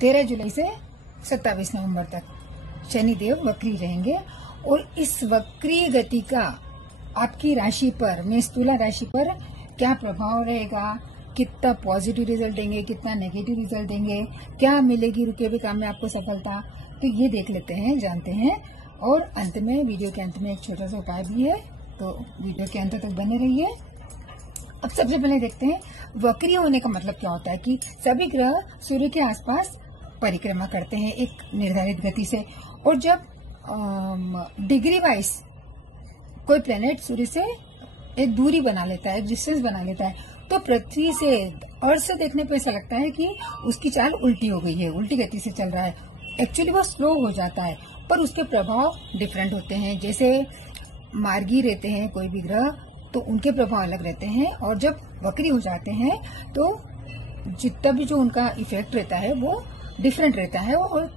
13 जुलाई से 27 नवंबर तक शनिदेव वक्री रहेंगे और इस वक्री गति का आपकी राशि पर, मेष तुला राशि पर क्या प्रभाव रहेगा, कितना पॉजिटिव रिजल्ट देंगे, कितना नेगेटिव रिजल्ट देंगे, क्या मिलेगी रुके हुए काम में आपको सफलता, तो ये देख लेते हैं, जानते हैं। और अंत में, वीडियो के अंत में एक छोटा सा उपाय भी है, तो वीडियो के अंत तक बने रहिए। अब सबसे पहले देखते हैं वक्री होने का मतलब क्या होता है कि सभी ग्रह सूर्य के आसपास परिक्रमा करते हैं एक निर्धारित गति से, और जब डिग्री वाइज कोई प्लेनेट सूर्य से एक दूरी बना लेता है, एक डिस्टेंस बना लेता है, तो पृथ्वी से, अर्थ से देखने पे ऐसा लगता है कि उसकी चाल उल्टी हो गई है, उल्टी गति से चल रहा है। एक्चुअली वो स्लो हो जाता है, पर उसके प्रभाव डिफरेंट होते हैं। जैसे मार्गी रहते हैं कोई भी ग्रह, तो उनके प्रभाव अलग रहते हैं, और जब वक्री हो जाते हैं तो जितना भी जो उनका इफेक्ट रहता है वो डिफरेंट रहता है और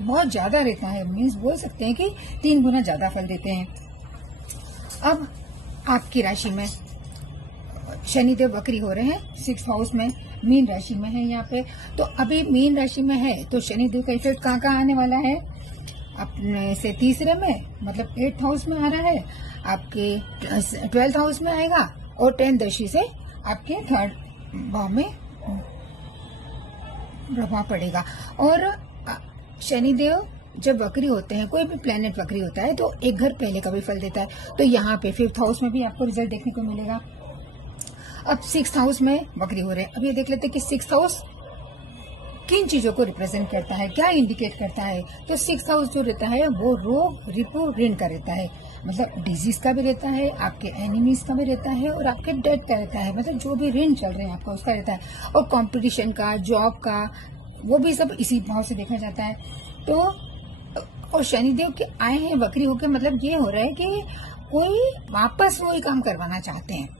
बहुत ज्यादा रहता है। मीन्स बोल सकते हैं कि 3 गुना ज्यादा फल देते हैं। अब आपकी राशि में शनिदेव वक्री हो रहे हैं 6th हाउस में, मीन राशि में है यहाँ पे। तो अभी मीन राशि में है तो शनिदेव का इफेक्ट कहाँ आने वाला है, अपने से तीसरे में, मतलब 8th हाउस में आ रहा है, आपके 12th हाउस में आएगा, और 10th दृष्टि से आपके 3rd भाव में प्रभाव पड़ेगा। और शनिदेव जब वक्री होते हैं, कोई भी प्लेनेट वक्री होता है तो एक घर पहले का भी फल देता है। तो यहाँ पे 5th हाउस में भी आपको रिजल्ट देखने को मिलेगा। अब 6th हाउस में वक्री हो रहे हैं। अब ये देख लेते हैं कि 6th हाउस किन चीजों को रिप्रेजेंट करता है, क्या इंडिकेट करता है। तो 6th हाउस जो रहता है वो रोग, रिपु, ऋण का रहता है, मतलब डिजीज का भी रहता है, आपके एनिमीज का भी रहता है, और आपके डेट का रहता है, मतलब जो भी ऋण चल रहे हैं आपका उसका रहता है, और कंपटीशन का, जॉब का, वो भी सब इसी भाव से देखा जाता है। तो और शनिदेव के आए हैं वक्री होकर, मतलब ये हो रहा है कि कोई वापस वही काम करवाना चाहते हैं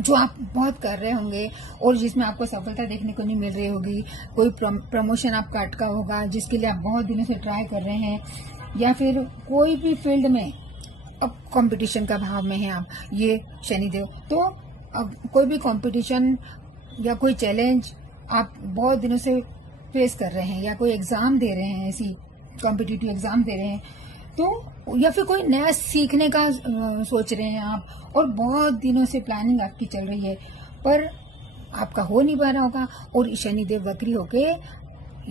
जो आप बहुत कर रहे होंगे और जिसमें आपको सफलता देखने को नहीं मिल रही होगी। कोई प्रमोशन आपका अटका होगा जिसके लिए आप बहुत दिनों से ट्राई कर रहे हैं, या फिर कोई भी फील्ड में अब कंपटीशन का भाव में है आप, ये शनिदेव। तो अब कोई भी कंपटीशन या कोई चैलेंज आप बहुत दिनों से फेस कर रहे हैं, या कोई एग्जाम दे रहे हैं, ऐसी कॉम्पिटिटिव एग्जाम दे रहे हैं, तो या फिर कोई नया सीखने का सोच रहे हैं आप, और बहुत दिनों से प्लानिंग आपकी चल रही है पर आपका हो नहीं पा रहा होगा, और शनिदेव वक्री होके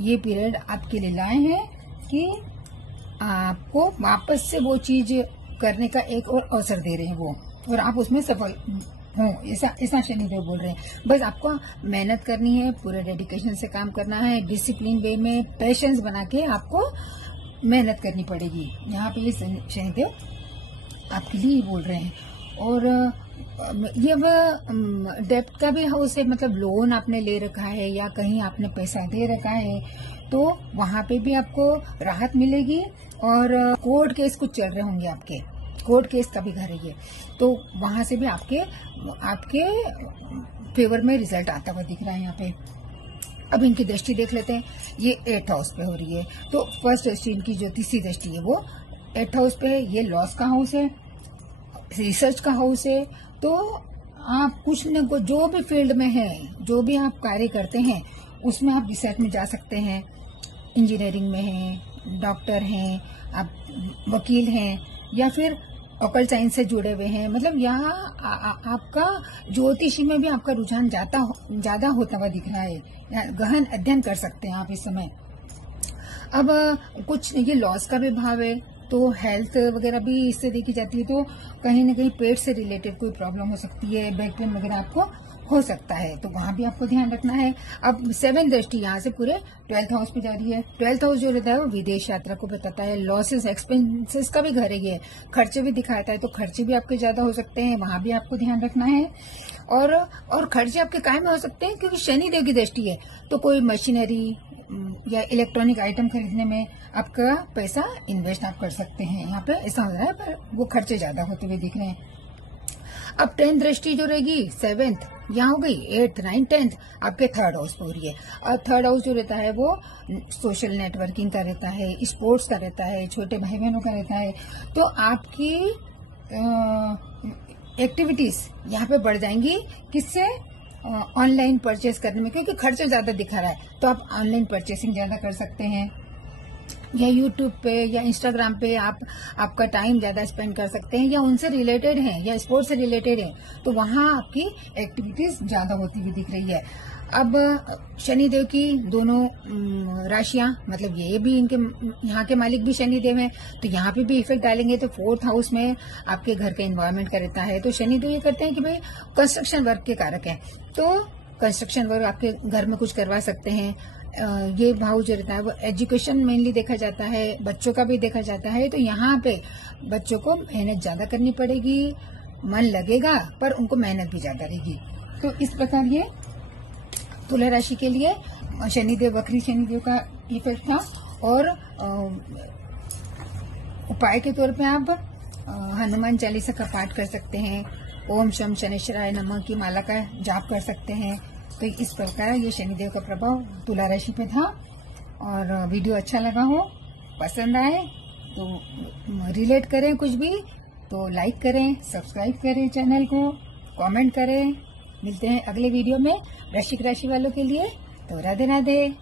ये पीरियड आपके लिए लाए हैं कि आपको वापस से वो चीज करने का एक और अवसर दे रहे हैं वो, और आप उसमें सफल हो, ऐसा शनिदेव बोल रहे हैं। बस आपको मेहनत करनी है, पूरे डेडिकेशन से काम करना है, डिसिप्लिन वे में पेशेंस बना के आपको मेहनत करनी पड़ेगी। यहाँ पे ये शनिदेव आपके लिए बोल रहे हैं। और ये अब डेप्ट का भी हाउस है, मतलब लोन आपने ले रखा है या कहीं आपने पैसा दे रखा है, तो वहां पे भी आपको राहत मिलेगी। और कोर्ट केस कुछ चल रहे होंगे आपके, कोर्ट केस का भी घर है ये, तो वहां से भी आपके फेवर में रिजल्ट आता हुआ दिख रहा है यहाँ पे। अब इनकी दृष्टि देख लेते हैं, ये 8th हाउस पे हो रही है। तो फर्स्ट दृष्टि इनकी जो तीसरी दृष्टि है वो 8th हाउस पे है। ये लॉस का हाउस है, रिसर्च का हाउस है। तो आप कुछ न कुछ जो भी फील्ड में है, जो भी आप कार्य करते हैं उसमें आप रिसर्च में जा सकते हैं। इंजीनियरिंग में हैं, डॉक्टर हैं, आप वकील हैं, या फिर ऑकल्ट साइंस से जुड़े हुए हैं, मतलब यहाँ आपका ज्योतिषी में भी आपका रुझान ज्यादा होता हुआ दिख रहा है। गहन अध्ययन कर सकते हैं आप इस समय। अब कुछ ये लॉस का भी भाव है, तो हेल्थ वगैरह भी इससे देखी जाती है, तो कहीं न कहीं पेट से रिलेटेड कोई प्रॉब्लम हो सकती है, बैक पेन वगैरह आपको हो सकता है, तो वहां भी आपको ध्यान रखना है। अब 7th दृष्टि यहाँ से पूरे 12th हाउस पे जा रही है। 12th हाउस जो रहता है वो विदेश यात्रा को बताता है, लॉसेस, एक्सपेंसेस का भी घर है ये, खर्चे भी दिखाता है, तो खर्चे भी आपके ज्यादा हो सकते हैं, वहां भी आपको ध्यान रखना है। और खर्चे आपके काय में हो सकते हैं क्योंकि शनिदेव की दृष्टि है, तो कोई मशीनरी या इलेक्ट्रॉनिक आइटम खरीदने में आपका पैसा इन्वेस्ट आप कर सकते हैं। यहाँ पे ऐसा हो रहा है, पर वो खर्चे ज्यादा होते हुए दिख रहे हैं। अब 10th दृष्टि जो रहेगी 7th यहाँ हो गई, 8th 9th 10th आपके 3rd हाउस पे हो रही है। और 3rd हाउस जो रहता है वो सोशल नेटवर्किंग का रहता है, स्पोर्ट्स का रहता है, छोटे भाई बहनों का रहता है, तो आपकी एक्टिविटीज यहाँ पे बढ़ जाएंगी। किससे? ऑनलाइन परचेस करने में, क्योंकि खर्चा ज्यादा दिखा रहा है, तो आप ऑनलाइन परचेसिंग ज्यादा कर सकते हैं, या यूट्यूब पे या इंस्टाग्राम पे आप आपका टाइम ज्यादा स्पेंड कर सकते हैं, या उनसे रिलेटेड है या स्पोर्ट्स से रिलेटेड है, तो वहां आपकी एक्टिविटीज ज्यादा होती हुई दिख रही है। अब शनिदेव की दोनों राशियां, मतलब ये भी इनके यहाँ के मालिक भी शनिदेव हैं, तो यहाँ पे भी इफेक्ट डालेंगे। तो 4th हाउस में आपके घर का एनवायरमेंट का रहता है। तो शनिदेव ये करते हैं कि भाई कंस्ट्रक्शन वर्क के कारक हैं, तो कंस्ट्रक्शन वर्क आपके घर में कुछ करवा सकते हैं। ये भाव जो रहता है वो एजुकेशन मेनली देखा जाता है, बच्चों का भी देखा जाता है। तो यहाँ पे बच्चों को मेहनत ज्यादा करनी पड़ेगी, मन लगेगा पर उनको मेहनत भी ज्यादा रहेगी। तो इस प्रकार ये तुला राशि के लिए शनिदेव, वक्री शनिदेव का इफेक्ट था। और उपाय के तौर पे आप हनुमान चालीसा का पाठ कर सकते हैं, ओम शम शनिश्चराय नमः की माला का जाप कर सकते हैं। तो इस प्रकार ये शनिदेव का प्रभाव तुला राशि पे था। और वीडियो अच्छा लगा हो, पसंद आए तो रिलेट करें कुछ भी तो लाइक करें, सब्सक्राइब करें चैनल को, कमेंट करें। मिलते हैं अगले वीडियो में वृश्चिक राशि वालों के लिए। तो राधे राधे।